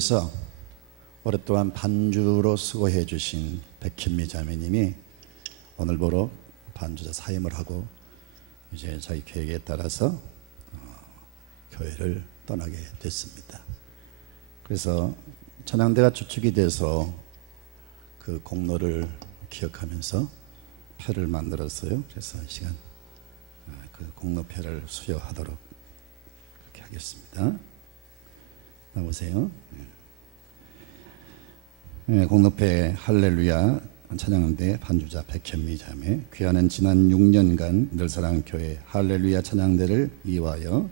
교회에서 오랫동안 반주로 수고해 주신 백현미 자매님이 오늘 보러 반주자 사임을 하고 이제 자기 계획에 따라서 교회를 떠나게 됐습니다. 그래서 찬양대가 주축이 돼서 그 공로를 기억하면서 표를 만들었어요. 그래서 이 시간 그 공로표를 수여하도록 그렇게 하겠습니다. 나오세요. 공로표에 할렐루야 찬양대 반주자 백현미 자매, 귀하는 지난 6년간 늘사랑교회 할렐루야 찬양대를 이화하여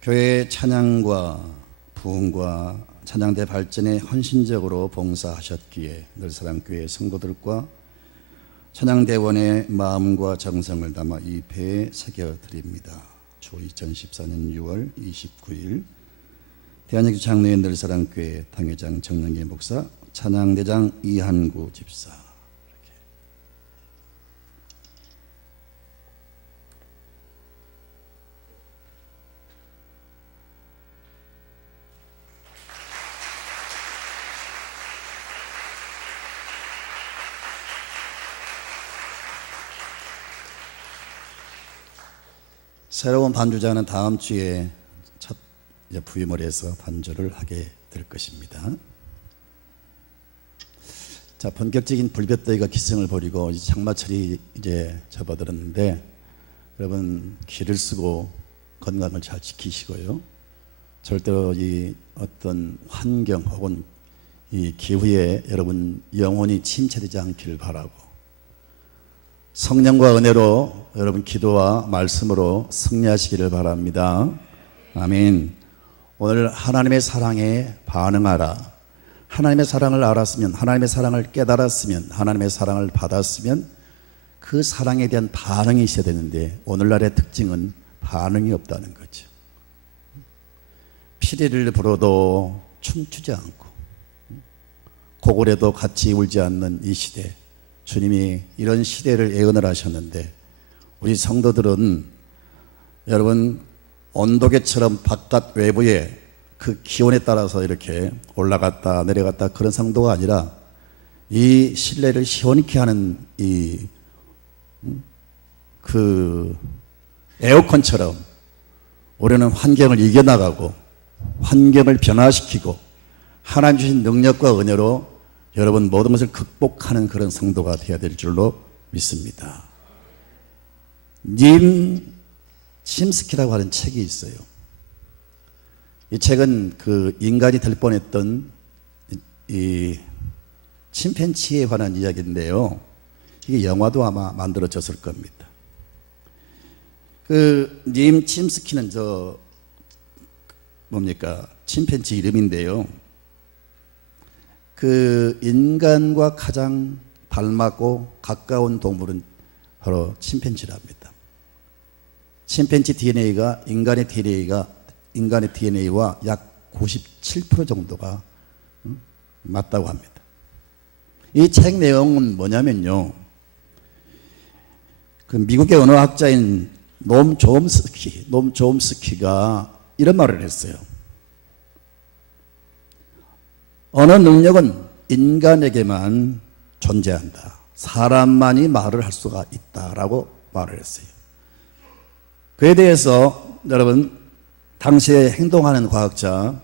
교회의 찬양과 부흥과 찬양대 발전에 헌신적으로 봉사하셨기에 늘사랑교회 성도들과 찬양대원의 마음과 정성을 담아 이 배에 새겨드립니다. 주 2014년 6월 29일 대한민국 장로회 늘사랑교회 당회장 정영기 목사, 찬양대장 이한구 집사. 이렇게. 새로운 반주자는 다음 주에 첫 부임을 해서 반주를 하게 될 것입니다. 자, 본격적인 불볕더위가 기승을 부리고 이제 장마철이 이제 접어들었는데 여러분 기를 쓰고 건강을 잘 지키시고요. 절대로 이 어떤 환경 혹은 이 기후에 여러분 영혼이 침체되지 않기를 바라고 성령과 은혜로 여러분 기도와 말씀으로 승리하시기를 바랍니다. 아멘. 오늘 하나님의 사랑에 반응하라. 하나님의 사랑을 알았으면, 하나님의 사랑을 깨달았으면, 하나님의 사랑을 받았으면 그 사랑에 대한 반응이 있어야 되는데 오늘날의 특징은 반응이 없다는 거죠. 피리를 불어도 춤추지 않고 고골에도 같이 울지 않는 이 시대, 주님이 이런 시대를 예언을 하셨는데 우리 성도들은 여러분 온도계처럼 바깥 외부에 그 기온에 따라서 이렇게 올라갔다 내려갔다 그런 상도가 아니라 이 실내를 시원케 하는 그 에어컨처럼 우리는 환경을 이겨나가고 환경을 변화시키고 하나님 주신 능력과 은혜로 여러분 모든 것을 극복하는 그런 성도가 되어야 될 줄로 믿습니다. 님 침스키라고 하는 책이 있어요. 이 책은 그 인간이 될 뻔했던 이 침팬지에 관한 이야기인데요. 이게 영화도 아마 만들어졌을 겁니다. 그 님 침스키는 저 뭡니까 침팬지 이름인데요. 그 인간과 가장 닮았고 가까운 동물은 바로 침팬지랍니다. 침팬지 DNA가 인간의 DNA와 약 97% 정도가 맞다고 합니다. 이 책 내용은 뭐냐면요. 그 미국의 언어학자인 놈 쫌스키가 이런 말을 했어요. 언어 능력은 인간에게만 존재한다. 사람만이 말을 할 수가 있다라고 말을 했어요. 그에 대해서 여러분 당시에 행동하는 과학자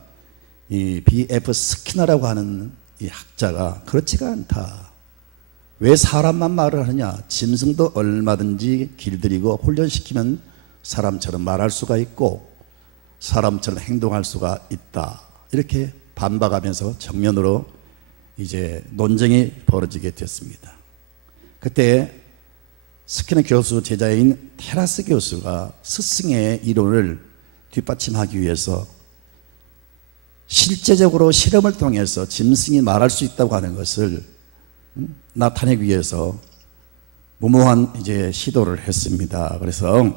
이 B.F. 스키너라고 하는 이 학자가 그렇지가 않다. 왜 사람만 말을 하느냐? 짐승도 얼마든지 길들이고 훈련시키면 사람처럼 말할 수가 있고 사람처럼 행동할 수가 있다. 이렇게 반박하면서 정면으로 이제 논쟁이 벌어지게 됐습니다. 그때 스키너 교수 제자인 테라스 교수가 스승의 이론을 뒷받침하기 위해서 실제적으로 실험을 통해서 짐승이 말할 수 있다고 하는 것을 나타내기 위해서 무모한 이제 시도를 했습니다. 그래서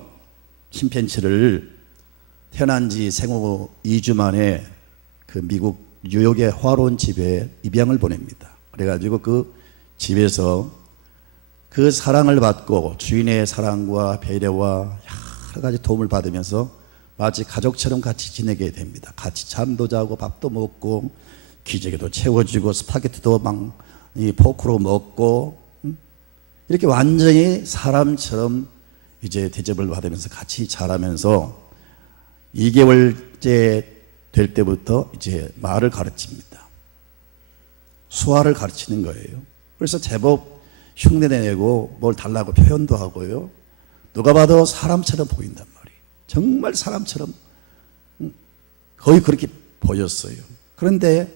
침팬지를 태어난 지 생후 2주 만에 그 미국 뉴욕의 화로운 집에 입양을 보냅니다. 그래가지고 그 집에서 그 사랑을 받고 주인의 사랑과 배려와 여러 가지 도움을 받으면서 마치 가족처럼 같이 지내게 됩니다. 같이 잠도 자고 밥도 먹고 기저귀도 채워주고 스파게티도 막 이 포크로 먹고 이렇게 완전히 사람처럼 이제 대접을 받으면서 같이 자라면서 2개월째 될 때부터 이제 말을 가르칩니다. 수화를 가르치는 거예요. 그래서 제법 흉내내고 뭘 달라고 표현도 하고요. 누가 봐도 사람처럼 보인단 말이에요. 정말 사람처럼 거의 그렇게 보였어요. 그런데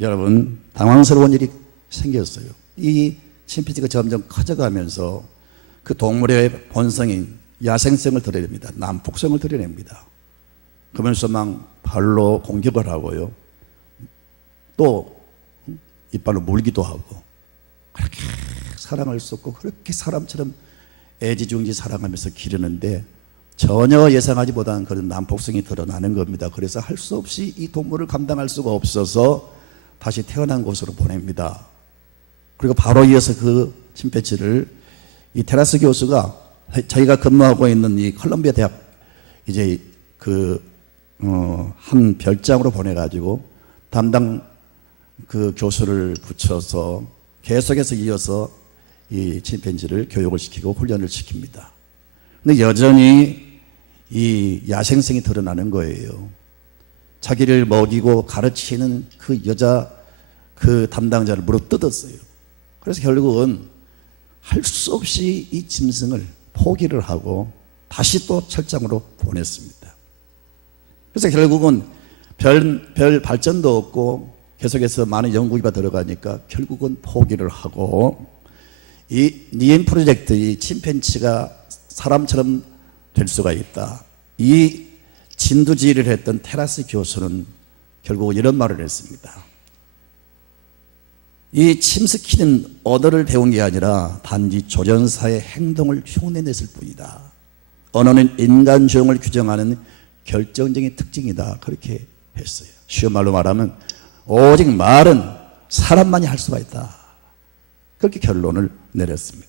여러분, 당황스러운 일이 생겼어요. 이 침팬지가 점점 커져가면서 그 동물의 본성인 야생성을 드러냅니다. 난폭성을 드러냅니다. 그러면서 막 발로 공격을 하고요. 또 이빨로 물기도 하고, 그렇게 사랑할 수 없고 그렇게 사람처럼 애지중지 사랑하면서 기르는데 전혀 예상하지 못한 그런 난폭성이 드러나는 겁니다. 그래서 할 수 없이 이 동물을 감당할 수가 없어서 다시 태어난 곳으로 보냅니다. 그리고 바로 이어서 그 침팬지를 이 테라스 교수가 저희가 근무하고 있는 이 컬럼비아 대학 이제 한 별장으로 보내가지고 담당 그 교수를 붙여서 계속해서 이어서 이 침팬지를 교육을 시키고 훈련을 시킵니다. 근데 여전히 이 야생성이 드러나는 거예요. 자기를 먹이고 가르치는 그 여자 그 담당자를 물어뜯었어요. 그래서 결국은 할 수 없이 이 짐승을 포기를 하고 다시 또 철장으로 보냈습니다. 그래서 결국은 별 발전도 없고 계속해서 많은 연구가 들어가니까 결국은 포기를 하고 이 니엠 프로젝트, 이 침팬지가 사람처럼 될 수가 있다. 이 진두지휘를 했던 테라스 교수는 결국 이런 말을 했습니다. 이 침스키는 언어를 배운 게 아니라 단지 조련사의 행동을 흉내냈을 뿐이다. 언어는 인간 조형을 규정하는 결정적인 특징이다. 그렇게 했어요. 쉬운 말로 말하면 오직 말은 사람만이 할 수가 있다. 그렇게 결론을 내렸습니다.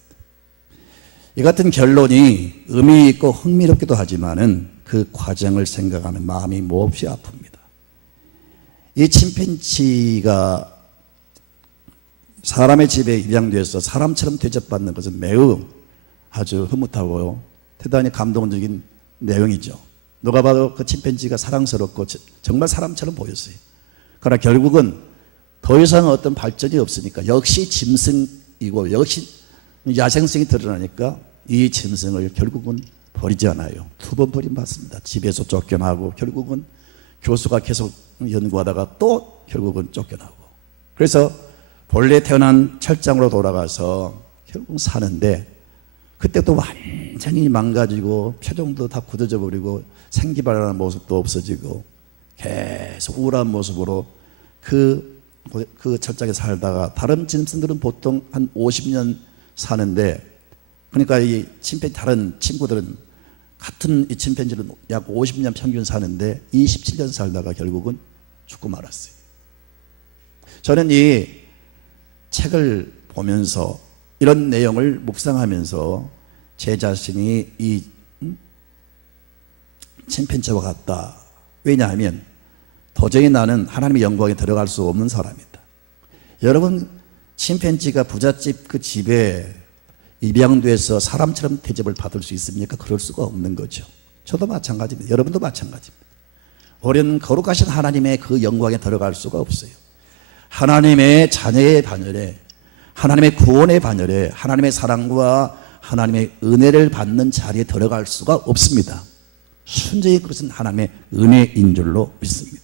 이 같은 결론이 의미 있고 흥미롭기도 하지만은 그 과정을 생각하면 마음이 몹시 아픕니다. 이 침팬지가 사람의 집에 입양돼서 사람처럼 대접받는 것은 매우 아주 흐뭇하고 대단히 감동적인 내용이죠. 누가 봐도 그 침팬지가 사랑스럽고 정말 사람처럼 보였어요. 그러나 결국은 더 이상 어떤 발전이 없으니까 역시 짐승이고 역시 야생성이 드러나니까 이 짐승을 결국은 버리지 않아요. 2번 버림받습니다. 집에서 쫓겨나고 결국은 교수가 계속 연구하다가 또 결국은 쫓겨나고, 그래서 본래 태어난 철장으로 돌아가서 결국 사는데 그때도 완전히 망가지고 표정도 다 굳어져 버리고 생기발랄한 모습도 없어지고 계속 우울한 모습으로 그 철장에 살다가, 다른 짐승들은 보통 한 50년 사는데, 그러니까 이 침팬지 다른 친구들은 같은 이 침팬지는 약 50년 평균 사는데 27년 살다가 결국은 죽고 말았어요. 저는 이 책을 보면서 이런 내용을 묵상하면서 제 자신이 이 침팬지와 같다. 왜냐하면 도저히 나는 하나님의 영광에 들어갈 수 없는 사람이다. 여러분, 침팬지가 부잣집 그 집에 입양돼서 사람처럼 대접을 받을 수 있습니까? 그럴 수가 없는 거죠. 저도 마찬가지입니다. 여러분도 마찬가지입니다. 우리는 거룩하신 하나님의 그 영광에 들어갈 수가 없어요. 하나님의 자녀의 반열에, 하나님의 구원의 반열에, 하나님의 사랑과 하나님의 은혜를 받는 자리에 들어갈 수가 없습니다. 순전히 그것은 하나님의 은혜인 줄로 믿습니다.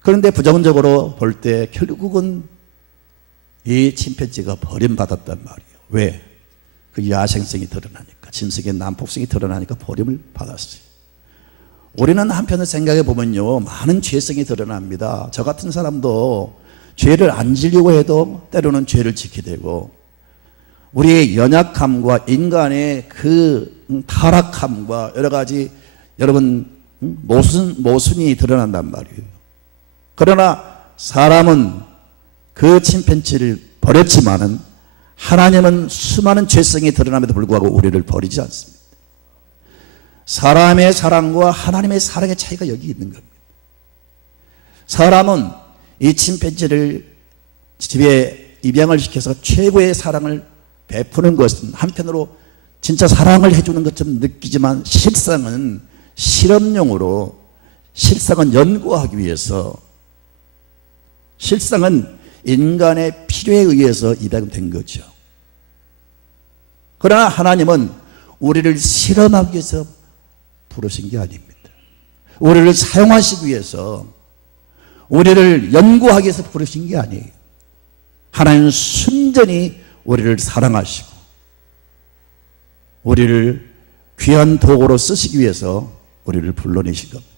그런데 부정적으로 볼 때 결국은 이 침팬지가 버림받았단 말이에요. 왜? 그 야생성이 드러나니까, 짐승의 난폭성이 드러나니까 버림을 받았어요. 우리는 한편을 생각해 보면요, 많은 죄성이 드러납니다. 저 같은 사람도 죄를 안 지려고 해도 때로는 죄를 지게 되고, 우리의 연약함과 인간의 그 타락함과 여러 가지 여러분 모순이 드러난단 말이에요. 그러나 사람은 그 침팬지를 버렸지만은 하나님은 수많은 죄성이 드러남에도 불구하고 우리를 버리지 않습니다. 사람의 사랑과 하나님의 사랑의 차이가 여기 있는 겁니다. 사람은 이 침팬지를 집에 입양을 시켜서 최고의 사랑을 베푸는 것은 한편으로 진짜 사랑을 해주는 것처럼 느끼지만 실상은 실험용으로, 실상은 연구하기 위해서, 실상은 인간의 필요에 의해서 입양된 거죠. 그러나 하나님은 우리를 실험하기 위해서 부르신 게 아닙니다. 우리를 사용하시기 위해서, 우리를 연구하기 위해서 부르신 게 아니에요. 하나님은 순전히 우리를 사랑하시고 우리를 귀한 도구로 쓰시기 위해서 우리를 불러내신 겁니다.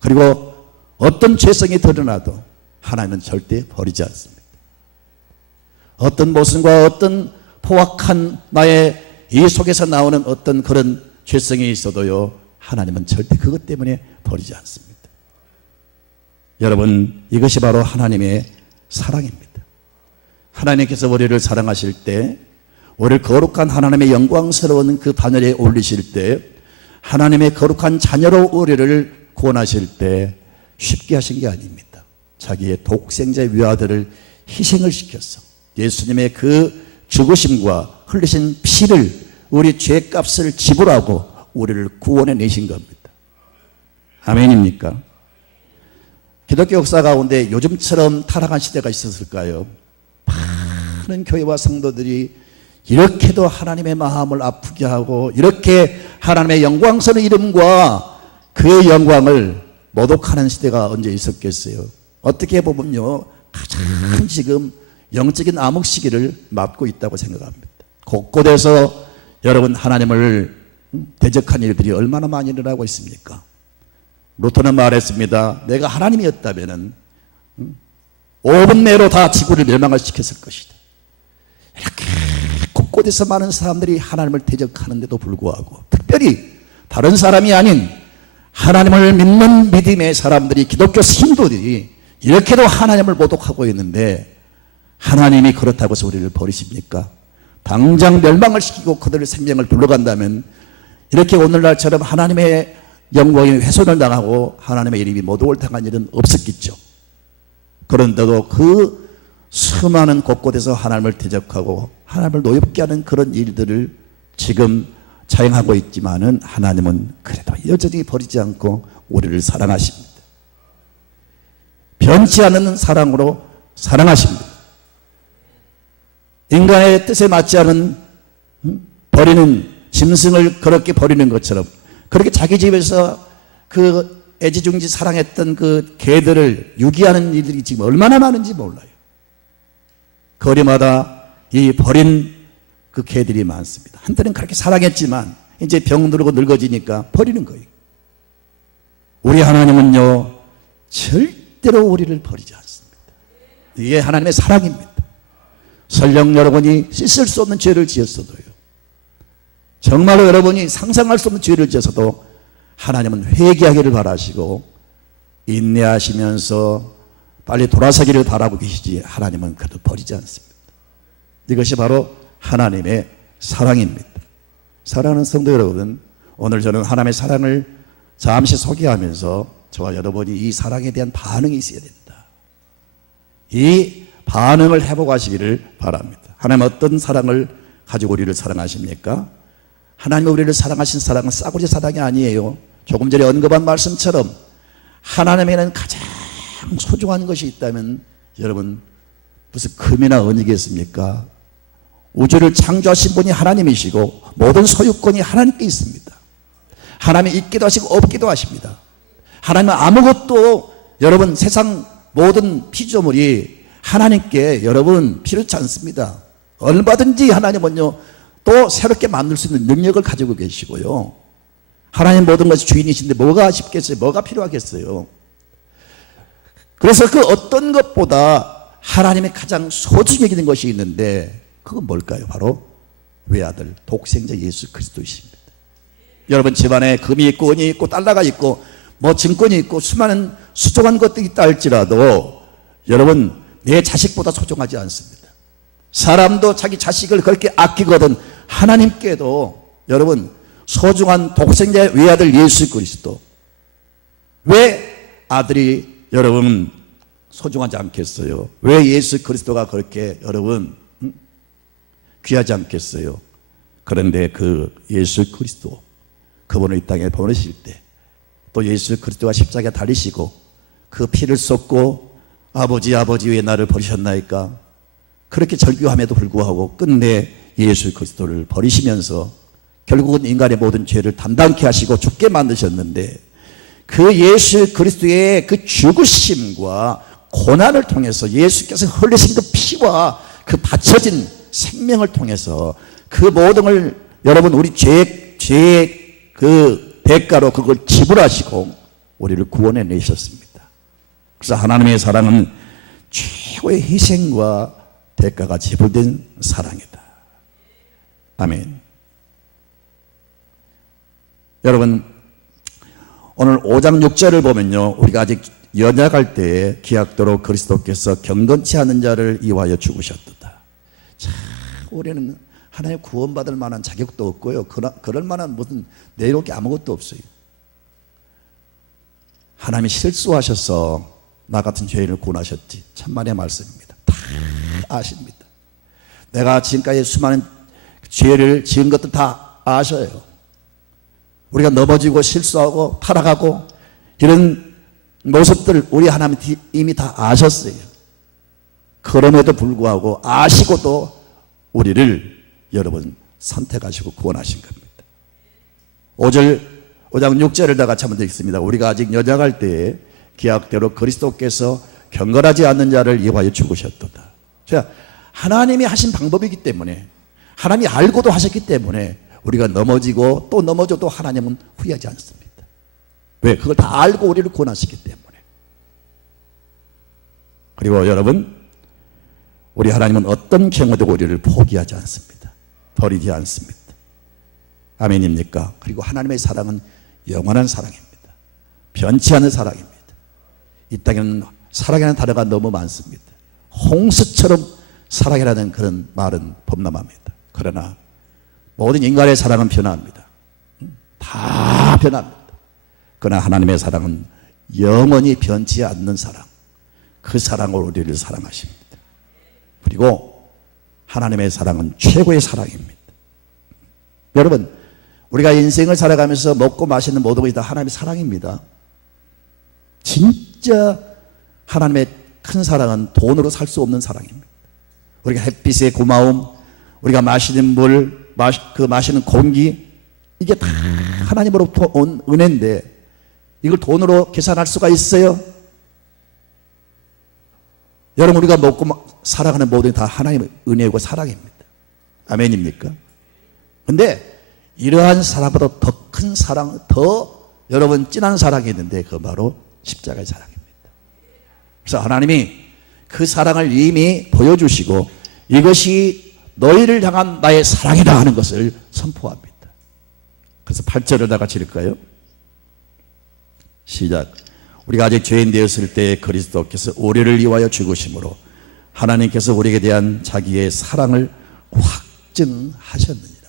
그리고 어떤 죄성이 드러나도 하나님은 절대 버리지 않습니다. 어떤 모순과 어떤 포악한 나의 이 속에서 나오는 어떤 그런 죄성이 있어도요, 하나님은 절대 그것 때문에 버리지 않습니다. 여러분, 이것이 바로 하나님의 사랑입니다. 하나님께서 우리를 사랑하실 때, 우리를 거룩한 하나님의 영광스러운 그 반열에 올리실 때, 하나님의 거룩한 자녀로 우리를 구원하실 때 쉽게 하신 게 아닙니다. 자기의 독생자 위아들을 희생을 시켜서 예수님의 그 죽으심과 흘리신 피를, 우리 죄값을 지불하고 우리를 구원해 내신 겁니다. 아멘입니까? 기독교 역사 가운데 요즘처럼 타락한 시대가 있었을까요? 많은 교회와 성도들이 이렇게도 하나님의 마음을 아프게 하고 이렇게 하나님의 영광스러운 이름과 그의 영광을 모독하는 시대가 언제 있었겠어요? 어떻게 보면요, 가장 지금 영적인 암흑 시기를 맞고 있다고 생각합니다. 곳곳에서 여러분 하나님을 대적한 일들이 얼마나 많이 일어나고 있습니까? 루터는 말했습니다. 내가 하나님이었다면 5분 내로 다 지구를 멸망을 시켰을 것이다. 이렇게 곳곳에서 많은 사람들이 하나님을 대적하는데도 불구하고, 특별히 다른 사람이 아닌 하나님을 믿는 믿음의 사람들이, 기독교 신도들이 이렇게도 하나님을 모독하고 있는데 하나님이 그렇다고 해서 우리를 버리십니까? 당장 멸망을 시키고 그들의 생명을 불러간다면 이렇게 오늘날처럼 하나님의 영광이 훼손을 당하고 하나님의 이름이 모독을 당한 일은 없었겠죠. 그런데도 그 수많은 곳곳에서 하나님을 대적하고 하나님을 노엽게 하는 그런 일들을 지금 자행하고 있지만은 하나님은 그래도 여전히 버리지 않고 우리를 사랑하십니다. 변치 않는 사랑으로 사랑하십니다. 인간의 뜻에 맞지 않은 버리는 짐승을 그렇게 버리는 것처럼, 그렇게 자기 집에서 그 애지중지 사랑했던 그 개들을 유기하는 일들이 지금 얼마나 많은지 몰라요. 거리마다 이 버린 그 개들이 많습니다. 한때는 그렇게 사랑했지만 이제 병 들고 늙어지니까 버리는 거예요. 우리 하나님은요, 절대로 우리를 버리지 않습니다. 이게 하나님의 사랑입니다. 설령 여러분이 씻을 수 없는 죄를 지었어도요, 정말로 여러분이 상상할 수 없는 죄를 지어서도 하나님은 회개하기를 바라시고 인내하시면서 빨리 돌아서기를 바라고 계시지, 하나님은 그래도 버리지 않습니다. 이것이 바로 하나님의 사랑입니다. 사랑하는 성도 여러분, 오늘 저는 하나님의 사랑을 잠시 소개하면서 저와 여러분이 이 사랑에 대한 반응이 있어야 된다, 이 반응을 회복하시기를 바랍니다. 하나님 어떤 사랑을 가지고 우리를 사랑하십니까? 하나님이 우리를 사랑하신 사랑은 싸구려 사랑이 아니에요. 조금 전에 언급한 말씀처럼 하나님에는 가장 소중한 것이 있다면 여러분 무슨 금이나 은이겠습니까? 우주를 창조하신 분이 하나님이시고 모든 소유권이 하나님께 있습니다. 하나님이 있기도 하시고 없기도 하십니다. 하나님은 아무것도 여러분 세상 모든 피조물이 하나님께 여러분 필요치 않습니다. 얼마든지 하나님은요 또 새롭게 만들 수 있는 능력을 가지고 계시고요, 하나님 모든 것이 주인이신데 뭐가 아쉽겠어요? 뭐가 필요하겠어요? 그래서 그 어떤 것보다 하나님이 가장 소중히 여기는 것이 있는데 그건 뭘까요? 바로 외아들 독생자 예수 그리스도이십니다. 여러분 집안에 금이 있고 은이 있고 달러가 있고 뭐 증권이 있고 수많은 수종한 것들이 있다 할지라도 여러분 내 자식보다 소중하지 않습니다. 사람도 자기 자식을 그렇게 아끼거든 하나님께도 여러분 소중한 독생자의 외아들 예수 그리스도, 왜 아들이 여러분 소중하지 않겠어요? 왜 예수 그리스도가 그렇게 여러분 귀하지 않겠어요? 그런데 그 예수 그리스도, 그분을 이 땅에 보내실 때 또 예수 그리스도가 십자가에 달리시고 그 피를 쏟고 아버지 왜 나를 버리셨나이까, 그렇게 절규함에도 불구하고 끝내 예수 그리스도를 버리시면서 결국은 인간의 모든 죄를 담당케 하시고 죽게 만드셨는데, 그 예수 그리스도의 그 죽으심과 고난을 통해서 예수께서 흘리신 그 피와 그 바쳐진 생명을 통해서 그 모든 걸 여러분 우리 죄의 그 대가로 그걸 지불하시고 우리를 구원해 내셨습니다. 그래서 하나님의 사랑은 최고의 희생과 대가가 지불된 사랑이다. 아멘. 여러분 오늘 5장 6절을 보면요, 우리가 아직 연약할 때에 기약대로 그리스도께서 경건치 않은 자를 이와여 죽으셨도다. 자, 우리는 하나님 구원받을 만한 자격도 없고요, 그럴 만한 무슨 내놓을 게 아무것도 없어요. 하나님이 실수하셔서 나 같은 죄인을 구원하셨지. 참만의 말씀입니다. 다 아십니다. 내가 지금까지 수많은 죄를 지은 것도 다 아셔요. 우리가 넘어지고 실수하고 타락하고 이런 모습들 우리 하나님 이미 다 아셨어요. 그럼에도 불구하고 아시고도 우리를 여러분 선택하시고 구원하신 겁니다. 5장 6절을 다 같이 한번 읽겠습니다. 우리가 아직 연약할 때에 기약대로 그리스도께서 경건하지 않는 자를 위하여 죽으셨도다. 자, 하나님이 하신 방법이기 때문에, 하나님이 알고도 하셨기 때문에 우리가 넘어지고 또 넘어져도 하나님은 후회하지 않습니다. 왜? 그걸 다 알고 우리를 구원하시기 때문에. 그리고 여러분, 우리 하나님은 어떤 경우도 우리를 포기하지 않습니다. 버리지 않습니다. 아멘입니까? 그리고 하나님의 사랑은 영원한 사랑입니다. 변치 않는 사랑입니다. 이 땅에는 사랑이라는 단어가 너무 많습니다. 홍수처럼 사랑이라는 그런 말은 범람합니다. 그러나 모든 인간의 사랑은 변합니다. 다 변합니다. 그러나 하나님의 사랑은 영원히 변치 않는 사랑, 그 사랑으로 우리를 사랑하십니다. 그리고 하나님의 사랑은 최고의 사랑입니다. 여러분, 우리가 인생을 살아가면서 먹고 마시는 모든 것이 다 하나님의 사랑입니다. 진짜 하나님의 큰 사랑은 돈으로 살 수 없는 사랑입니다. 우리가 햇빛의 고마움, 우리가 마시는 물, 마시는 공기, 이게 다 하나님으로부터 온 은혜인데 이걸 돈으로 계산할 수가 있어요? 여러분, 우리가 먹고 살아가는 모든 다 하나님의 은혜고 사랑입니다. 아멘입니까? 근데 이러한 사랑보다 더 큰 사랑, 더 여러분 진한 사랑이 있는데 그 바로 십자가의 사랑입니다. 그래서 하나님이 그 사랑을 이미 보여주시고 이것이 너희를 향한 나의 사랑이다 하는 것을 선포합니다. 그래서 8절을 다 같이 읽을까요? 시작. 우리가 아직 죄인 되었을 때 그리스도께서 우리를 위하여 죽으심으로 하나님께서 우리에게 대한 자기의 사랑을 확증하셨느니라.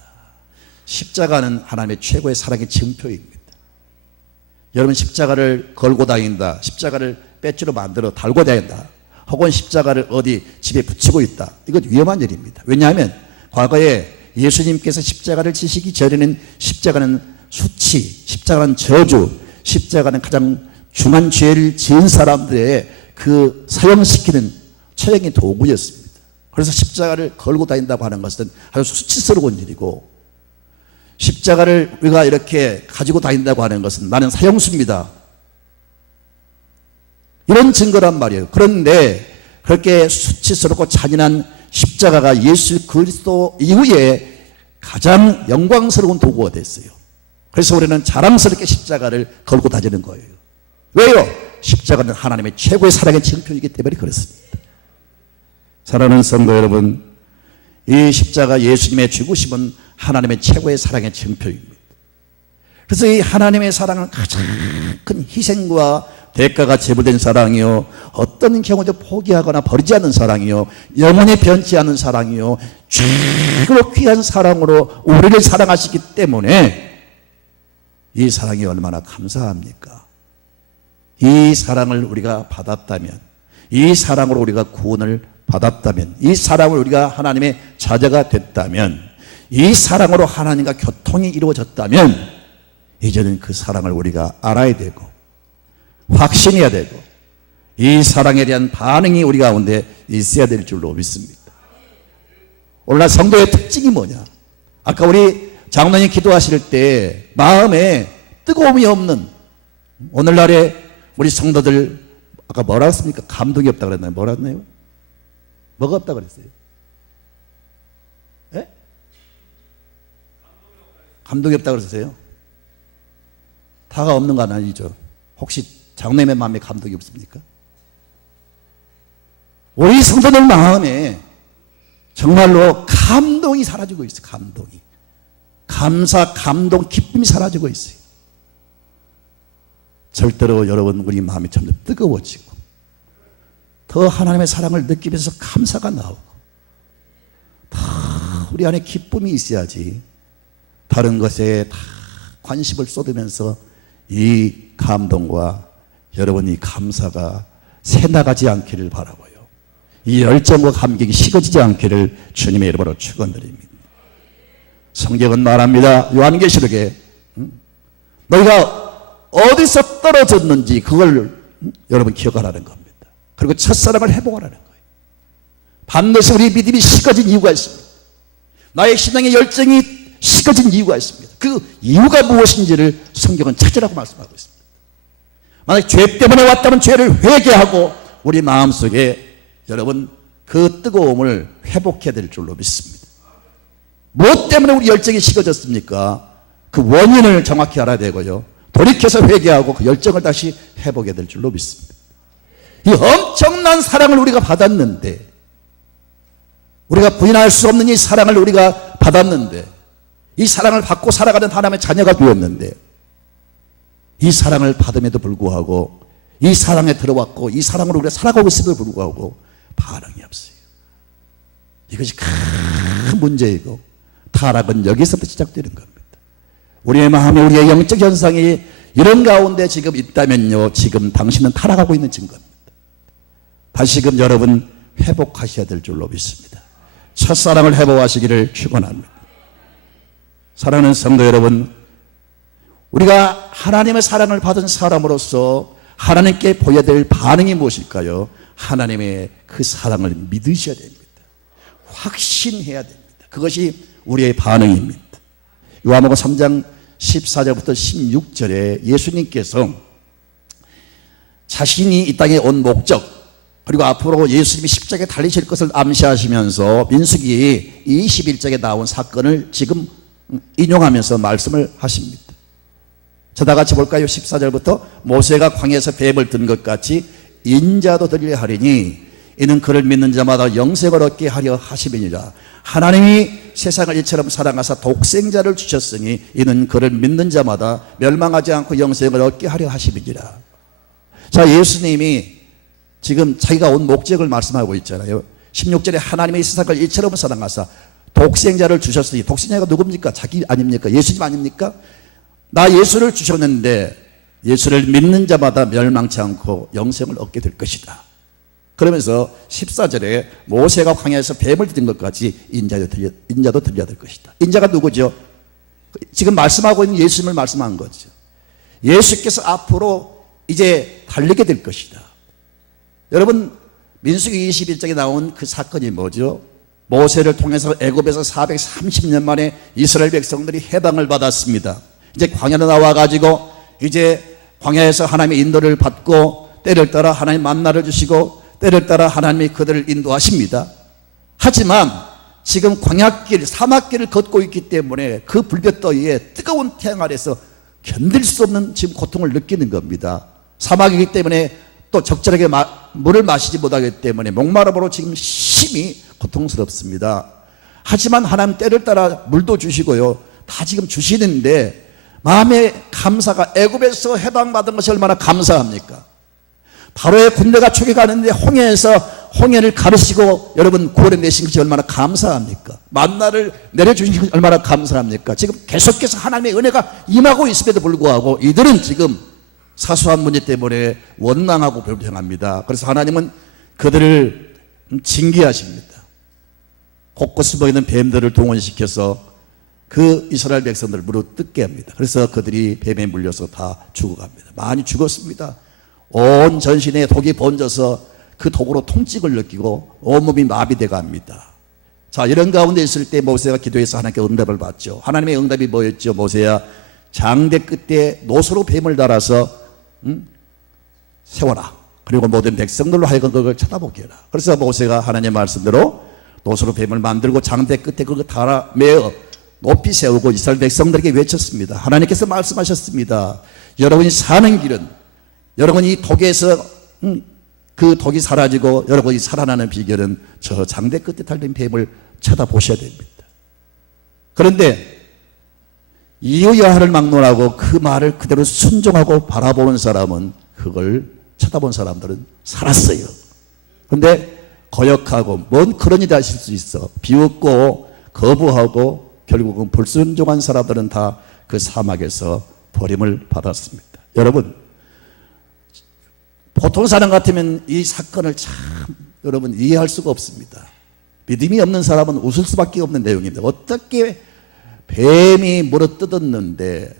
십자가는 하나님의 최고의 사랑의 증표입니다. 여러분, 십자가를 걸고 다닌다, 십자가를 배지로 만들어 달고 다닌다, 혹은 십자가를 어디 집에 붙이고 있다, 이건 위험한 일입니다. 왜냐하면 과거에 예수님께서 십자가를 지시기 전에는 십자가는 수치, 십자가는 저주, 십자가는 가장 중한 죄를 지은 사람들의 그 사형시키는 처형의 도구였습니다. 그래서 십자가를 걸고 다닌다고 하는 것은 아주 수치스러운 일이고, 십자가를 우리가 이렇게 가지고 다닌다고 하는 것은 나는 사형수입니다, 이런 증거란 말이에요. 그런데 그렇게 수치스럽고 잔인한 십자가가 예수 그리스도 이후에 가장 영광스러운 도구가 됐어요. 그래서 우리는 자랑스럽게 십자가를 걸고 다니는 거예요. 왜요? 십자가는 하나님의 최고의 사랑의 증표이기 때문에 그렇습니다. 사랑하는 성도 여러분, 이 십자가 예수님의 죽으심은 하나님의 최고의 사랑의 증표입니다. 그래서 이 하나님의 사랑은 가장 큰 희생과 대가가 지불된 사랑이요, 어떤 경우도 포기하거나 버리지 않는 사랑이요, 영원히 변치 않는 사랑이요, 최고로 귀한 사랑으로 우리를 사랑하시기 때문에 이 사랑이 얼마나 감사합니까? 이 사랑을 우리가 받았다면, 이 사랑으로 우리가 구원을 받았다면, 이 사랑으로 우리가 하나님의 자녀가 됐다면, 이 사랑으로 하나님과 교통이 이루어졌다면 이제는 그 사랑을 우리가 알아야 되고 확신해야 되고 이 사랑에 대한 반응이 우리 가운데 있어야 될 줄로 믿습니다. 오늘날 성도의 특징이 뭐냐? 아까 우리 장로님 기도하실 때 마음에 뜨거움이 없는, 오늘날의 우리 성도들 아까 뭐라 했습니까? 감동이 없다 그랬나요? 뭐라 했나요? 뭐가 없다 그랬어요? 예? 감동이 없다 그랬어요? 다가 없는 건 아니죠. 혹시 장로님의 마음에 감동이 없습니까? 우리 성도들 마음에 정말로 감동이 사라지고 있어요. 감동이. 감사, 감동, 기쁨이 사라지고 있어요. 절대로 여러분 우리 마음이 점점 뜨거워지고 더 하나님의 사랑을 느끼면서 감사가 나오고 다 우리 안에 기쁨이 있어야지 다른 것에 다 관심을 쏟으면서 이 감동과 여러분 이 감사가 새나가지 않기를 바라고요. 이 열정과 감격이 식어지지 않기를 주님의 이름으로 축원드립니다. 성경은 말합니다. 요한계시록에 너희가 어디서 떨어졌는지 그걸 여러분 기억하라는 겁니다. 그리고 첫사랑을 회복하라는 거예요. 반드시 우리 믿음이 식어진 이유가 있습니다. 나의 신앙의 열정이 식어진 이유가 있습니다. 그 이유가 무엇인지를 성경은 찾으라고 말씀하고 있습니다. 만약 죄 때문에 왔다면 죄를 회개하고 우리 마음속에 여러분 그 뜨거움을 회복해야 될 줄로 믿습니다. 무엇 때문에 우리 열정이 식어졌습니까? 그 원인을 정확히 알아야 되고요. 돌이켜서 회개하고 그 열정을 다시 회복해야 될 줄로 믿습니다. 이 엄청난 사랑을 우리가 받았는데, 우리가 부인할 수 없는 이 사랑을 우리가 받았는데, 이 사랑을 받고 살아가는 하나님의 자녀가 되었는데, 이 사랑을 받음에도 불구하고 이 사랑에 들어왔고 이 사랑으로 우리가 살아가고 있음에도 불구하고 반응이 없어요. 이것이 큰 문제이고 타락은 여기서부터 시작되는 겁니다. 우리의 마음에 우리의 영적 현상이 이런 가운데 지금 있다면요, 지금 당신은 타락하고 있는 증거입니다. 다시금 여러분 회복하셔야 될 줄로 믿습니다. 첫사랑을 회복하시기를 축원합니다. 사랑하는 성도 여러분, 우리가 하나님의 사랑을 받은 사람으로서 하나님께 보여야 될 반응이 무엇일까요? 하나님의 그 사랑을 믿으셔야 됩니다. 확신해야 됩니다. 그것이 우리의 반응입니다. 요한복음 3장 14절부터 16절에 예수님께서 자신이 이 땅에 온 목적, 그리고 앞으로 예수님이 십자가에 달리실 것을 암시하시면서 민수기 21장에 나온 사건을 지금 인용하면서 말씀을 하십니다. 자, 다 같이 볼까요? 14절부터 모세가 광야에서 뱀을 든 것 같이 인자도 들려 하리니 이는 그를 믿는 자마다 영생을 얻게 하려 하심이니라. 하나님이 세상을 이처럼 사랑하사 독생자를 주셨으니 이는 그를 믿는 자마다 멸망하지 않고 영생을 얻게 하려 하심이니라. 자, 예수님이 지금 자기가 온 목적을 말씀하고 있잖아요. 16절에 하나님이 세상을 이처럼 사랑하사 독생자를 주셨으니, 독생자가 누굽니까? 자기 아닙니까? 예수님 아닙니까? 나 예수를 주셨는데 예수를 믿는 자마다 멸망치 않고 영생을 얻게 될 것이다. 그러면서 14절에 모세가 광야에서 뱀을 들인 것 같이 인자도 들려야 될 것이다. 인자가 누구죠? 지금 말씀하고 있는 예수님을 말씀한 거죠. 예수께서 앞으로 이제 달리게 될 것이다. 여러분, 민수기 21장에 나온 그 사건이 뭐죠? 모세를 통해서 애굽에서 430년 만에 이스라엘 백성들이 해방을 받았습니다. 이제 광야로 나와가지고 이제 광야에서 하나님의 인도를 받고 때를 따라 하나님 만나를 주시고 때를 따라 하나님이 그들을 인도하십니다. 하지만 지금 광야길, 사막길을 걷고 있기 때문에 그 불볕더위에 뜨거운 태양 아래서 견딜 수 없는 지금 고통을 느끼는 겁니다. 사막이기 때문에 또 적절하게 물을 마시지 못하기 때문에 목마름으로 지금 심히 고통스럽습니다. 하지만 하나님 때를 따라 물도 주시고요, 다 지금 주시는데 마음의 감사가, 애굽에서 해방받은 것이 얼마나 감사합니까? 바로의 군대가 초기가는데 홍해에서 홍해를 가르시고 여러분 구원해내신 것이 얼마나 감사합니까? 만나를 내려주신 것이 얼마나 감사합니까? 지금 계속해서 하나님의 은혜가 임하고 있음에도 불구하고 이들은 지금 사소한 문제 때문에 원망하고 불평합니다. 그래서 하나님은 그들을 징계하십니다. 곳곳에 보이는 뱀들을 동원시켜서 그 이스라엘 백성들을 물어뜯게 합니다. 그래서 그들이 뱀에 물려서 다 죽어갑니다. 많이 죽었습니다. 온 전신에 독이 번져서 그 독으로 통증을 느끼고 온몸이 마비돼 갑니다. 자, 이런 가운데 있을 때 모세가 기도해서 하나님께 응답을 받죠. 하나님의 응답이 뭐였죠? 모세야, 장대 끝에 노소로 뱀을 달아서 세워라. 그리고 모든 백성들로 하여금 그걸 쳐다보게 해라. 그래서 모세가 하나님의 말씀대로 노소로 뱀을 만들고 장대 끝에 그걸 달아 매어 높이 세우고 이스라엘 백성들에게 외쳤습니다. 하나님께서 말씀하셨습니다. 여러분이 사는 길은, 여러분이 독에서 그 독이 사라지고 여러분이 살아나는 비결은 저 장대 끝에 달린 뱀을 쳐다보셔야 됩니다. 그런데 이유 여하를 막론하고 그 말을 그대로 순종하고 바라보는 사람은, 그걸 쳐다본 사람들은 살았어요. 그런데 거역하고 뭔 그런 일이 하실 수 있어, 비웃고 거부하고 결국은 불순종한 사람들은 다 그 사막에서 버림을 받았습니다. 여러분, 보통 사람 같으면 이 사건을 참 여러분 이해할 수가 없습니다. 믿음이 없는 사람은 웃을 수밖에 없는 내용입니다. 어떻게 뱀이 물어뜯었는데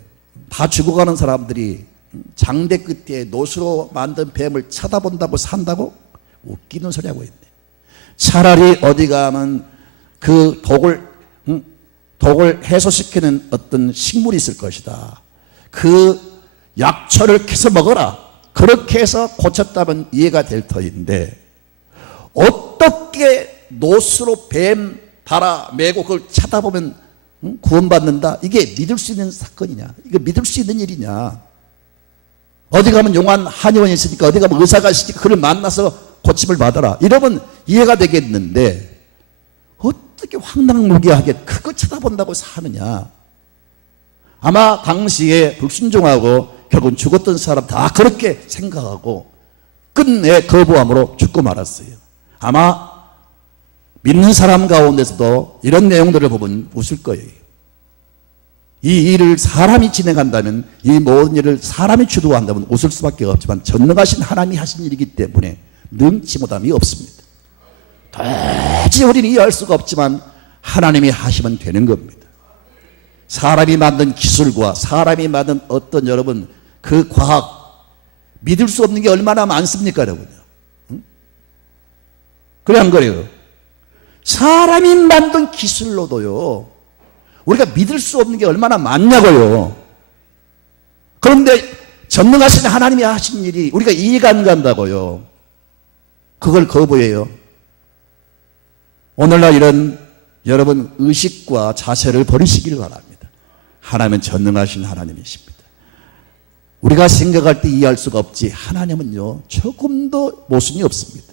다 죽어가는 사람들이 장대 끝에 노수로 만든 뱀을 쳐다본다고 산다고? 웃기는 소리 하고 있네. 차라리 어디 가면 그 독을 해소시키는 어떤 식물이 있을 것이다. 그 약초를 캐서 먹어라. 그렇게 해서 고쳤다면 이해가 될 터인데, 어떻게 노수로 뱀 달아 매고 그걸 쳐다보면 구원받는다? 이게 믿을 수 있는 사건이냐? 이거 믿을 수 있는 일이냐? 어디 가면 용한 한의원이 있으니까, 어디 가면 의사가 있으니까 그를 만나서 고침을 받아라. 이러면 이해가 되겠는데 어떻게 황당무계하게 그거 쳐다본다고 사느냐? 아마 당시에 불순종하고 결국은 죽었던 사람 다 그렇게 생각하고 끝내 거부함으로 죽고 말았어요. 아마 믿는 사람 가운데서도 이런 내용들을 보면 웃을 거예요. 이 일을 사람이 진행한다면, 이 모든 일을 사람이 주도한다면 웃을 수밖에 없지만 전능하신 하나님이 하신 일이기 때문에 능치 못함이 없습니다. 도저히 우리는 이해할 수가 없지만 하나님이 하시면 되는 겁니다. 사람이 만든 기술과 사람이 만든 어떤 여러분 그 과학, 믿을 수 없는 게 얼마나 많습니까 여러분? 그래 안 그래요? 사람이 만든 기술로도요 우리가 믿을 수 없는 게 얼마나 많냐고요. 그런데 전능하신 하나님이 하신 일이 우리가 이해가 안 간다고요. 그걸 거부해요. 오늘날 이런 여러분 의식과 자세를 버리시기를 바랍니다. 하나님은 전능하신 하나님이십니다. 우리가 생각할 때 이해할 수가 없지 하나님은요 조금도 모순이 없습니다.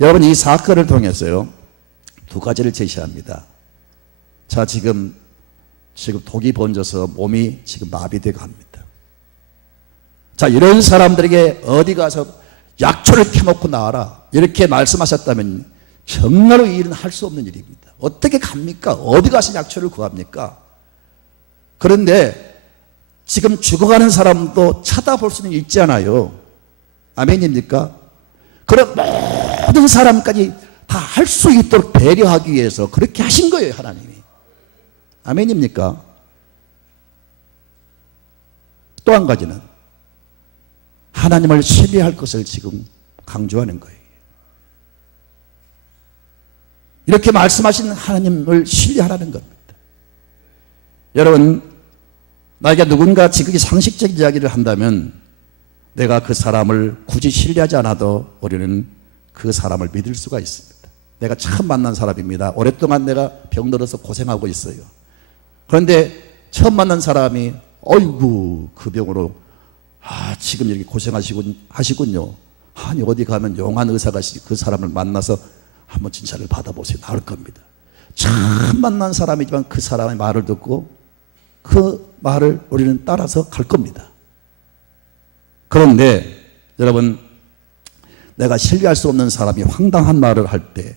여러분, 이 사건을 통해서요 두 가지를 제시합니다. 자, 지금 독이 번져서 몸이 지금 마비되어 갑니다. 자, 이런 사람들에게 어디 가서 약초를 캐먹고 나와라 이렇게 말씀하셨다면 정말로 이 일은 할 수 없는 일입니다. 어떻게 갑니까? 어디 가서 약초를 구합니까? 그런데 지금 죽어가는 사람도 쳐다볼 수는 있잖아요. 아멘입니까? 그런 모든 사람까지 다 할 수 있도록 배려하기 위해서 그렇게 하신 거예요, 하나님이. 아멘입니까? 또 한 가지는 하나님을 신뢰할 것을 지금 강조하는 거예요. 이렇게 말씀하신 하나님을 신뢰하라는 겁니다. 여러분, 나에게 누군가 지극히 상식적인 이야기를 한다면 내가 그 사람을 굳이 신뢰하지 않아도 우리는 그 사람을 믿을 수가 있습니다. 내가 처음 만난 사람입니다. 오랫동안 내가 병들어서 고생하고 있어요. 그런데 처음 만난 사람이 어이구 그 병으로 지금 이렇게 고생하시군요. 아니 어디 가면 용한 의사가 그 사람을 만나서 한번 진찰을 받아보세요. 나을 겁니다. 처음 만난 사람이지만 그 사람의 말을 듣고 그 말을 우리는 따라서 갈 겁니다. 그런데 여러분, 내가 신뢰할 수 없는 사람이 황당한 말을 할 때,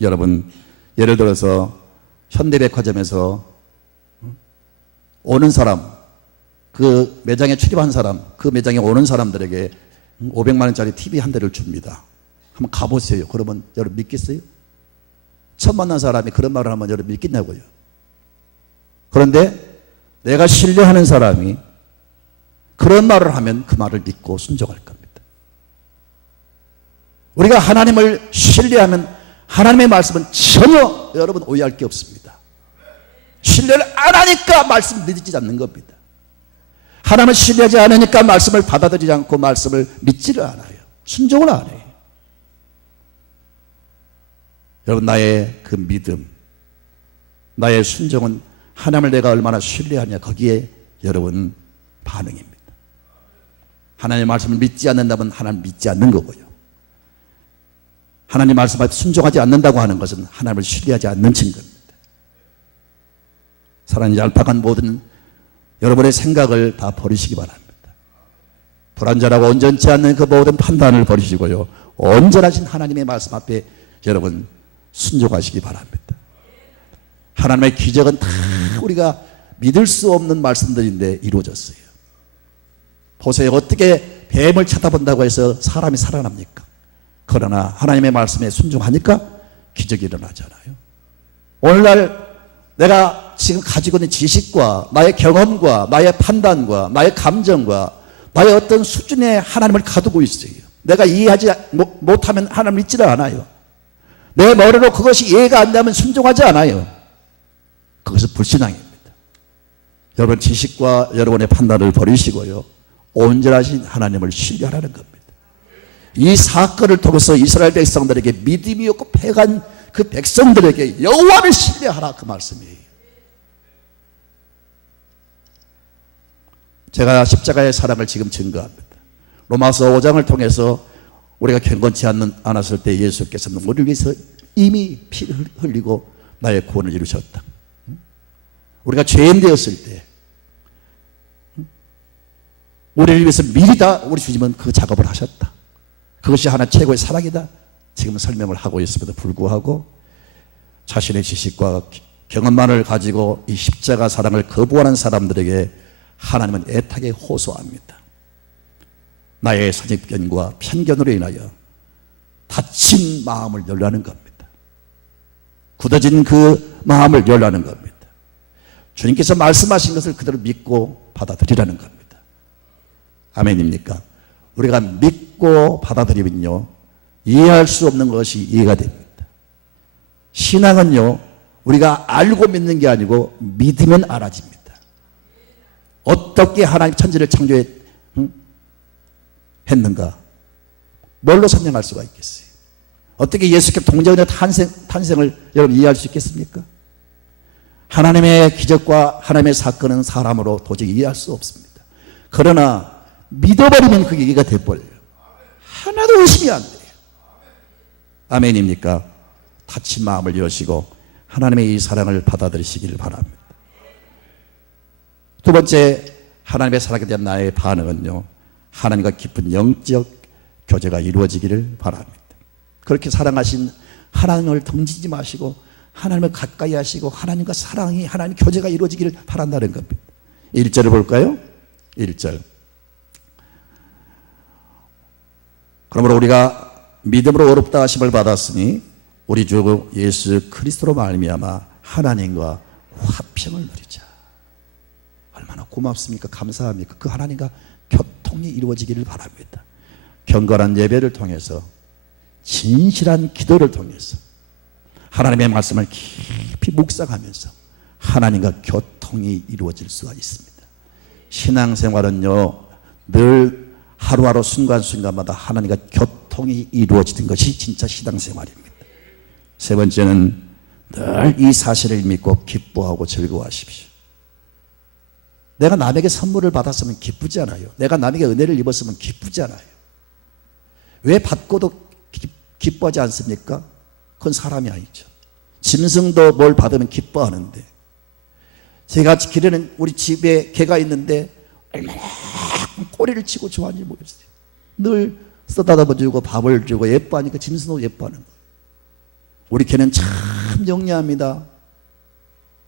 여러분, 예를 들어서 현대백화점에서 오는 사람, 그 매장에 출입한 사람, 그 매장에 오는 사람들에게 500만 원짜리 TV 한 대를 줍니다. 한번 가보세요. 그러면 여러분 믿겠어요? 처음 만난 사람이 그런 말을 하면 여러분 믿겠냐고요. 그런데 내가 신뢰하는 사람이 그런 말을 하면 그 말을 믿고 순종할 겁니다. 우리가 하나님을 신뢰하면 하나님의 말씀은 전혀 여러분 오해할 게 없습니다. 신뢰를 안 하니까 말씀 믿지 않는 겁니다. 하나님을 신뢰하지 않으니까 말씀을 받아들이지 않고 말씀을 믿지를 않아요. 순종을 안 해요. 여러분, 나의 그 믿음, 나의 순종은 하나님을 내가 얼마나 신뢰하냐, 거기에 여러분 반응입니다. 하나님의 말씀을 믿지 않는다면 하나님 믿지 않는 거고요. 하나님 말씀에 순종하지 않는다고 하는 것은 하나님을 신뢰하지 않는 증거입니다. 사랑하는 얄팍한 모든 여러분의 생각을 다 버리시기 바랍니다. 불완전하고 온전치 않는 그 모든 판단을 버리시고요, 온전하신 하나님의 말씀 앞에 여러분 순종하시기 바랍니다. 하나님의 기적은 다 우리가 믿을 수 없는 말씀들인데 이루어졌어요. 보세요. 어떻게 뱀을 쳐다본다고 해서 사람이 살아납니까? 그러나 하나님의 말씀에 순종하니까 기적이 일어나잖아요. 오늘날 내가 지금 가지고 있는 지식과 나의 경험과 나의 판단과 나의 감정과 나의 어떤 수준의 하나님을 가두고 있어요. 내가 이해하지 못하면 하나님 믿지를 않아요. 내 머리로 그것이 이해가 안 되면 순종하지 않아요. 그것은 불신앙입니다. 여러분, 지식과 여러분의 판단을 버리시고요, 온전하신 하나님을 신뢰하라는 겁니다. 이 사건을 통해서 이스라엘 백성들에게 믿음이 없고 패간 그 백성들에게 여호와를 신뢰하라, 그 말씀이에요. 제가 십자가의 사랑을 지금 증거합니다. 로마서 5장을 통해서 우리가 경건치 않았을 때 예수께서는 우리를 위해서 이미 피를 흘리고 나의 구원을 이루셨다. 우리가 죄인 되었을 때 우리를 위해서 미리 다 우리 주님은 그 작업을 하셨다. 그것이 하나 최고의 사랑이다. 지금 설명을 하고 있음에도 불구하고 자신의 지식과 경험만을 가지고 이 십자가 사랑을 거부하는 사람들에게 하나님은 애타게 호소합니다. 나의 선입견과 편견으로 인하여 다친 마음을 열라는 겁니다. 굳어진 그 마음을 열라는 겁니다. 주님께서 말씀하신 것을 그대로 믿고 받아들이라는 겁니다. 아멘입니까? 우리가 믿고 받아들이면요, 이해할 수 없는 것이 이해가 됩니다. 신앙은요, 우리가 알고 믿는 게 아니고 믿으면 알아집니다. 어떻게 하나님 천지를 창조했는가? 뭘로 설명할 수가 있겠어요? 어떻게 예수께 동정의 탄생을 여러분 이해할 수 있겠습니까? 하나님의 기적과 하나님의 사건은 사람으로 도저히 이해할 수 없습니다. 그러나 믿어버리면 그게 이해가 돼버려요. 하나도 의심이 안 돼요. 아멘입니까? 다친 마음을 여시고 하나님의 이 사랑을 받아들이시기를 바랍니다. 두 번째, 하나님의 사랑에 대한 나의 반응은요, 하나님과 깊은 영적 교제가 이루어지기를 바랍니다. 그렇게 사랑하신 하나님을 던지지 마시고 하나님을 가까이 하시고 하나님과 사랑이, 하나님 교제가 이루어지기를 바란다는 겁니다. 1절을 볼까요? 1절. 그러므로 우리가 믿음으로 의롭다 하심을 받았으니 우리 주 예수 그리스도로 말미암아 하나님과 화평을 누리자. 얼마나 고맙습니까? 감사합니까? 그 하나님과 교통이 이루어지기를 바랍니다. 경건한 예배를 통해서, 진실한 기도를 통해서 하나님의 말씀을 깊이 묵상하면서 하나님과 교통이 이루어질 수가 있습니다. 신앙생활은요, 늘 하루하루 순간순간마다 하나님과 교통이 이루어지는 것이 진짜 신앙생활입니다. 세 번째는 늘 이 사실을 믿고 기뻐하고 즐거워하십시오. 내가 남에게 선물을 받았으면 기쁘지 않아요? 내가 남에게 은혜를 입었으면 기쁘지 않아요? 왜 받고도 기뻐하지 않습니까? 그건 사람이 아니죠. 짐승도 뭘 받으면 기뻐하는데, 제가 기르는 우리 집에 개가 있는데 얼마나 꼬리를 치고 좋아하는지 모르겠어요. 늘 쓰다듬어 주고 밥을 주고 예뻐하니까 짐승도 예뻐하는 거예요. 우리 개는 참 영리합니다.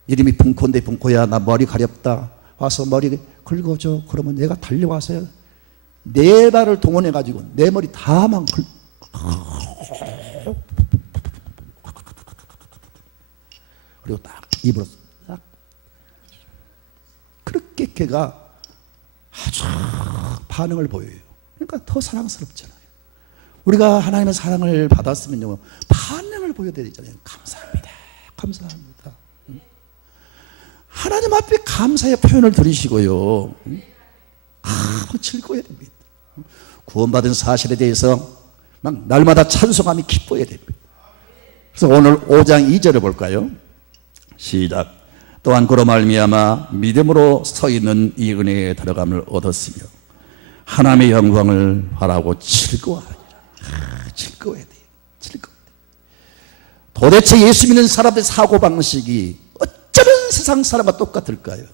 이름이 붕코인데, 붕코야 나 머리 가렵다, 와서 머리 긁어줘. 그러면 얘가 달려와서 네 발을 동원해 가지고 내 머리 다만 그리고 딱 입으로 딱. 그렇게 개가 아주 반응을 보여요. 그러니까 더 사랑스럽잖아요. 우리가 하나님의 사랑을 받았으면요, 반응을 보여야 되잖아요. 감사합니다, 감사합니다. 하나님 앞에 감사의 표현을 드리시고요, 즐거워야 됩니다. 구원받은 사실에 대해서 막 날마다 찬송하며 기뻐해야 됩니다. 그래서 오늘 5장 2절을 볼까요? 시작. 또한 그로 말미암아 믿음으로 서 있는 이 은혜에 들어감을 얻었으며 하나님의 영광을 바라고 즐거워하니라. 즐거워야 돼요. 즐거워야 돼요. 도대체 예수 믿는 사람들의 사고방식이 어쩌면 세상 사람과 똑같을까요?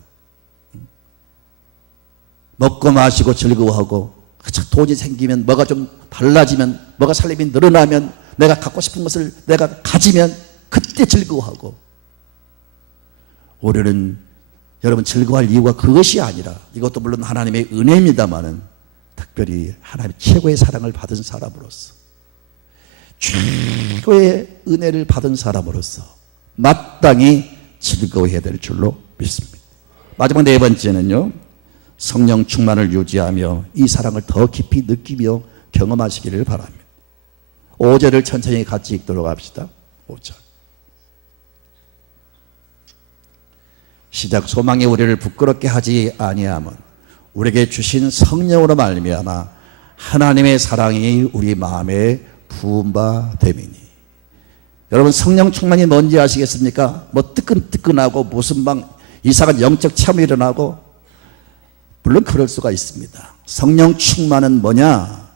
먹고 마시고 즐거워하고, 돈이 생기면, 뭐가 좀 달라지면, 뭐가 살림이 늘어나면, 내가 갖고 싶은 것을 내가 가지면 그때 즐거워하고, 우리는 여러분 즐거워할 이유가 그것이 아니라, 이것도 물론 하나님의 은혜입니다마는 특별히 하나님의 최고의 사랑을 받은 사람으로서, 최고의 은혜를 받은 사람으로서 마땅히 즐거워해야 될 줄로 믿습니다. 마지막 네 번째는요, 성령 충만을 유지하며 이 사랑을 더 깊이 느끼며 경험하시기를 바랍니다. 5절을 천천히 같이 읽도록 합시다. 5절 시작. 소망이 우리를 부끄럽게 하지 아니함은 우리에게 주신 성령으로 말미암아 하나님의 사랑이 우리 마음에 부은 바 됨이니. 여러분, 성령 충만이 뭔지 아시겠습니까? 뭐 뜨끈뜨끈하고 무슨 막 이상한 영적 체험이 일어나고, 물론 그럴 수가 있습니다. 성령 충만은 뭐냐?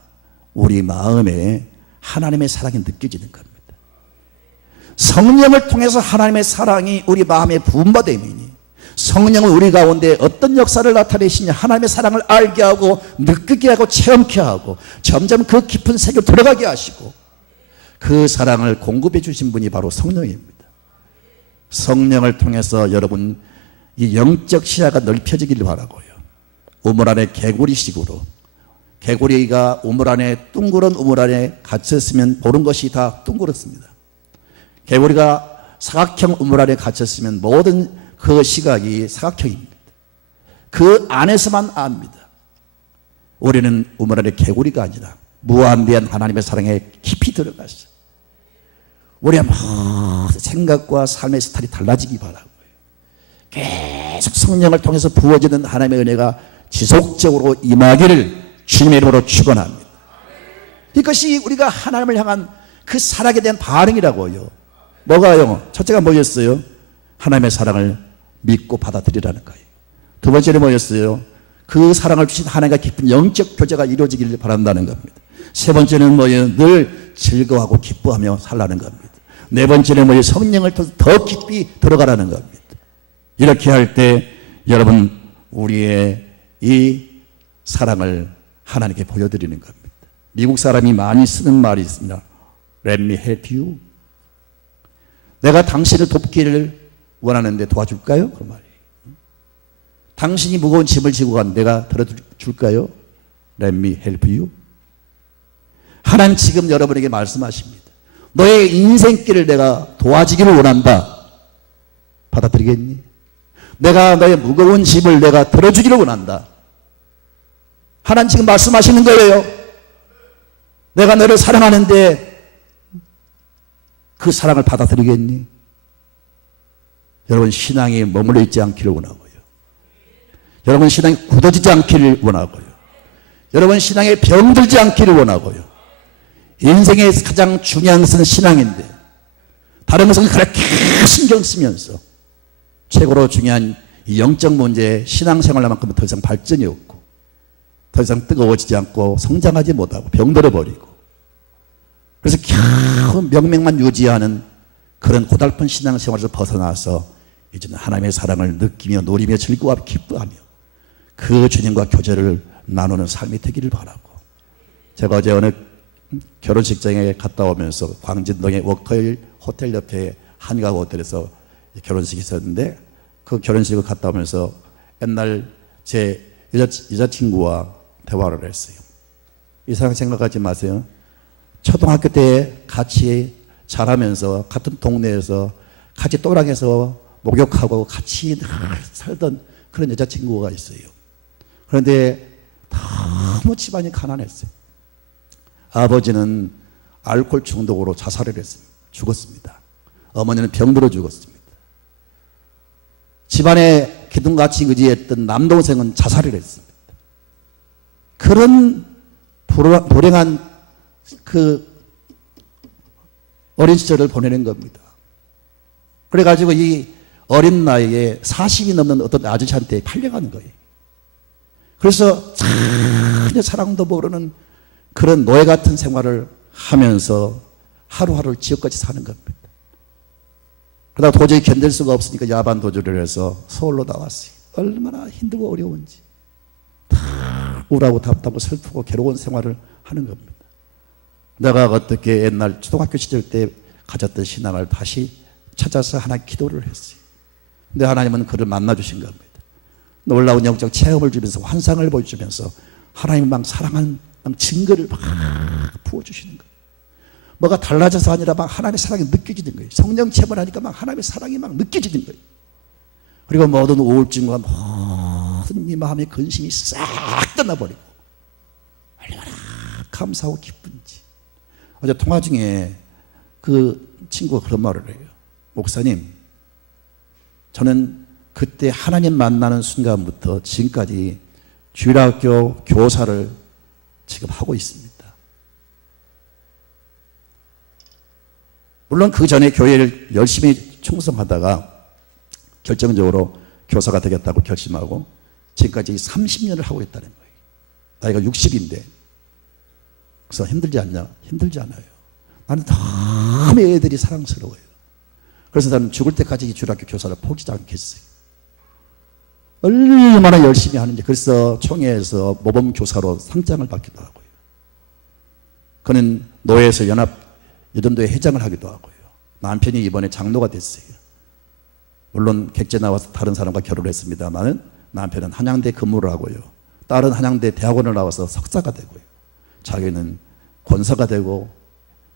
우리 마음에 하나님의 사랑이 느껴지는 겁니다. 성령을 통해서 하나님의 사랑이 우리 마음에 부은 바 됨이니, 성령은 우리 가운데 어떤 역사를 나타내시냐? 하나님의 사랑을 알게 하고 느끼게 하고 체험케 하고 점점 그 깊은 세계로 들어가게 하시고, 그 사랑을 공급해 주신 분이 바로 성령입니다. 성령을 통해서 여러분 이 영적 시야가 넓혀지기를 바라고요. 우물 안에 개구리식으로, 개구리가 우물 안에, 둥그런 우물 안에 갇혔으면 보는 것이 다 둥그렇습니다. 개구리가 사각형 우물 안에 갇혔으면 모든 그 시각이 사각형입니다. 그 안에서만 압니다. 우리는 우물 안에 개구리가 아니라 무한대한 하나님의 사랑에 깊이 들어갔어요. 우리의 생각과 삶의 스타일이 달라지기 바라고요. 계속 성령을 통해서 부어지는 하나님의 은혜가 지속적으로 임하기를 주님의 이름으로 축원합니다. 이것이 우리가 하나님을 향한 그 사랑에 대한 반응이라고요. 뭐가요? 첫째가 뭐였어요? 하나님의 사랑을 믿고 받아들이라는 거예요. 두 번째는 뭐였어요? 그 사랑을 주신 하나님과 깊은 영적 교제가 이루어지기를 바란다는 겁니다. 세 번째는 뭐예요? 늘 즐거워하고 기뻐하며 살라는 겁니다. 네 번째는 뭐예요? 성령을 더 깊이 들어가라는 겁니다. 이렇게 할 때 여러분, 우리의 이 사랑을 하나님께 보여드리는 겁니다. 미국 사람이 많이 쓰는 말이 있습니다. Let me help you. 내가 당신을 돕기를 원하는데 도와줄까요? 그 말이에요. 당신이 무거운 짐을 지고 간 내가 들어줄까요? Let me help you. 하나님 지금 여러분에게 말씀하십니다. 너의 인생길을 내가 도와주기를 원한다. 받아들이겠니? 내가 너의 무거운 짐을 내가 들어주기를 원한다. 하나님 지금 말씀하시는 거예요. 내가 너를 사랑하는데 그 사랑을 받아들이겠니? 여러분, 신앙이 머물러 있지 않기를 원하고요. 여러분, 신앙이 굳어지지 않기를 원하고요. 여러분, 신앙에 병들지 않기를 원하고요. 인생의 가장 중요한 것은 신앙인데 다른 것은 그렇게 신경 쓰면서 최고로 중요한 이 영적 문제에 신앙생활만큼은 더 이상 발전이 없고 더 이상 뜨거워지지 않고 성장하지 못하고 병들어 버리고, 그래서 겨우 명맥만 유지하는 그런 고달픈 신앙생활에서 벗어나서 이제는 하나님의 사랑을 느끼며 누리며 즐거워하며 기뻐하며 그 주님과 교제를 나누는 삶이 되기를 바라고, 제가 어제 어느 결혼식장에 갔다 오면서 광진동의 워커힐 호텔 옆에 한강 호텔에서 결혼식이 있었는데, 그 결혼식을 갔다 오면서 옛날 제 여자친구와 대화를 했어요. 이상하게 생각하지 마세요. 초등학교 때 같이 자라면서 같은 동네에서 같이 또랑에서 목욕하고 같이 살던 그런 여자친구가 있어요. 그런데 너무 집안이 가난했어요. 아버지는 알코올 중독으로 자살을 했습니다. 죽었습니다. 어머니는 병들어 죽었습니다. 집안에 기둥같이 의지했던 남동생은 자살을 했습니다. 그런 불행한 그 어린 시절을 보내는 겁니다. 그래가지고 이 어린 나이에 40이 넘는 어떤 아저씨한테 팔려가는 거예요. 그래서 전혀 사랑도 모르는 그런 노예 같은 생활을 하면서 하루하루를 지옥같이 사는 겁니다. 그러다 도저히 견딜 수가 없으니까 야반 도주를 해서 서울로 나왔어요. 얼마나 힘들고 어려운지. 다 우울하고 답답하고 슬프고 괴로운 생활을 하는 겁니다. 내가 어떻게 옛날 초등학교 시절 때 가졌던 신앙을 다시 찾아서 하나님 기도를 했어요. 근데 하나님은 그를 만나주신 겁니다. 놀라운 영적 체험을 주면서 환상을 보여주면서 하나님 막 사랑하는 증거를 막 부어주시는 거예요. 뭐가 달라져서 아니라 막 하나님의 사랑이 느껴지는 거예요. 성령 체험을 하니까 막 하나님의 사랑이 막 느껴지는 거예요. 그리고 모든 우울증과 모든 이 마음의 근심이 싹 떠나버리고 얼마나 감사하고 기쁜지. 어제 통화 중에 그 친구가 그런 말을 해요. 목사님, 저는 그때 하나님 만나는 순간부터 지금까지 주일학교 교사를 지금 하고 있습니다. 물론 그 전에 교회를 열심히 충성하다가 결정적으로 교사가 되겠다고 결심하고 지금까지 30년을 하고 있다는 거예요. 나이가 60인데. 그래서 힘들지 않냐? 힘들지 않아요. 나는 너무 애들이 사랑스러워요. 그래서 나는 죽을 때까지 이 주일학교 교사를 포기하지 않겠어요. 얼마나 열심히 하는지. 그래서 총회에서 모범교사로 상장을 받기도 하고요. 그는 노예에서 여전도회 회장을 하기도 하고요. 남편이 이번에 장로가 됐어요. 물론 객재 나와서 다른 사람과 결혼을 했습니다만 남편은 한양대 근무를 하고요. 딸은 한양대 대학원을 나와서 석사가 되고요. 자기는 권사가 되고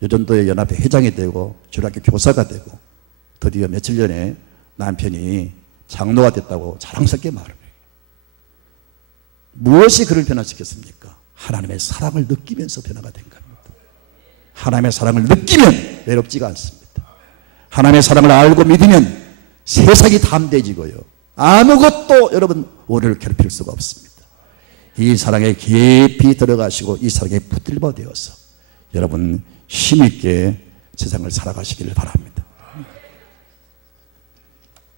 여전도회 연합회 회장이 되고 주일학교 교사가 되고 드디어 며칠 전에 남편이 장로가 됐다고 자랑스럽게 말을 해요. 무엇이 그를 변화시켰습니까? 하나님의 사랑을 느끼면서 변화가 된 겁니다. 하나님의 사랑을 느끼면 외롭지가 않습니다. 하나님의 사랑을 알고 믿으면 세상이 담대해지고요. 아무것도 여러분 우리를 괴롭힐 수가 없습니다. 이 사랑에 깊이 들어가시고 이 사랑에 붙들려 되어서 여러분 힘있게 세상을 살아가시기를 바랍니다.